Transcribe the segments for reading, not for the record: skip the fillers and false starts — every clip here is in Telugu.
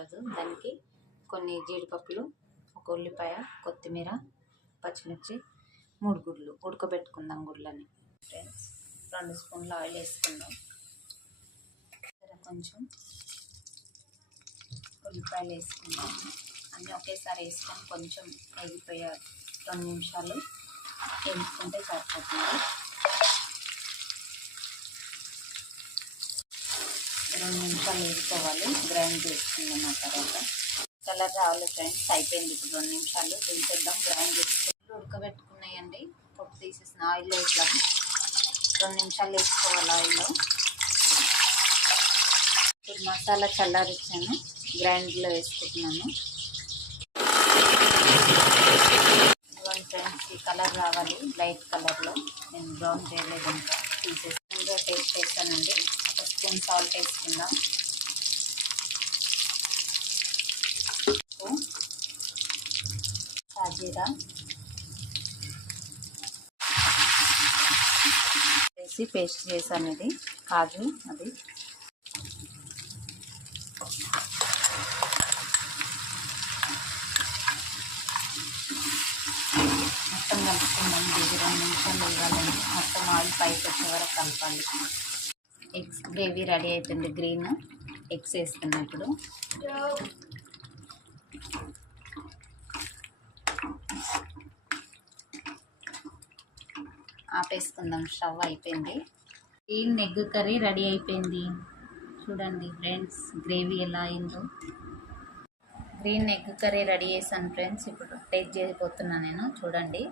ఈరోజు. దానికి కొన్ని జీడిపప్పులు, ఒక ఉల్లిపాయ, కొత్తిమీర, పచ్చిమిర్చి, 3 గుడ్లు ఉడకబెట్టుకుందాం. గుడ్లని ఫ్రెండ్స్ 2 స్పూన్ల ఆయిల్ వేసుకుందాం. కొంచెం ఉల్లిపాయలు వేసుకుందాం. అన్నీ ఒకేసారి వేసుకొని కొంచెం వేగిపోయే 2 నిమిషాలు వేసుకుంటే సరిపోతుంది. 2 నిమిషాలు వేసుకోవాలి. గ్రైండ్ చేసుకుందాం. ఆ తర్వాత కలర్ రావాలి ఫ్రెండ్స్. అయిపోయింది. ఇప్పుడు 2 నిమిషాలు దించేద్దాం. గ్రైండ్ చేసుకుంటూ ఉడకబెట్టుకున్నాయండి. పొట్టు తీసేసిన ఆయిల్లో ఇట్లా 2 నిమిషాలు వేసుకోవాలి ఆయిల్లో. ఇప్పుడు మసాలా చల్లారిచ్చాను, గ్రైండ్లో వేసుకుంటున్నాను. ఇదిగోండి ఫ్రెండ్స్, ఈ కలర్ రావాలి లైట్ కలర్లో. నేను బ్రౌన్ చేయలేదు, ఇంకా తీసేసుకుంటూ టేస్ట్ వేస్తానండి. 1 స్పూన్ సాల్ట్ వేసుకుందాం. సాజీరా వేసి పేస్ట్ చేశాను. ఇది కాజు, అది మొత్తం కలుపుకుందాం. 2 నిమిషాలు వేయాలండి. మొత్తం ఆయిల్ పైకి వచ్చే వరకు కలపాలి. ఎగ్స్ గ్రేవీ రెడీ అవుతుంది. గ్రీన్ ఎగ్స్ వేస్తున్నా ఇప్పుడు. ఆపేసుకుందాం. స్టవ్ అయిపోయింది. గ్రీన్ ఎగ్ కర్రీ రెడీ అయిపోయింది. చూడండి ఫ్రెండ్స్, గ్రేవీ ఎలా అయిందో. గ్రీన్ ఎగ్ కర్రీ రెడీ చేశాను ఫ్రెండ్స్. ఇప్పుడు టేస్ట్ చేయబోతున్నా నేను. చూడండి.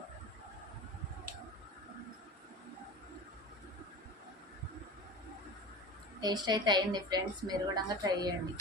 టేస్ట్ అయితే అయింది ఫ్రెండ్స్. మీరు కూడా ట్రై చేయండి.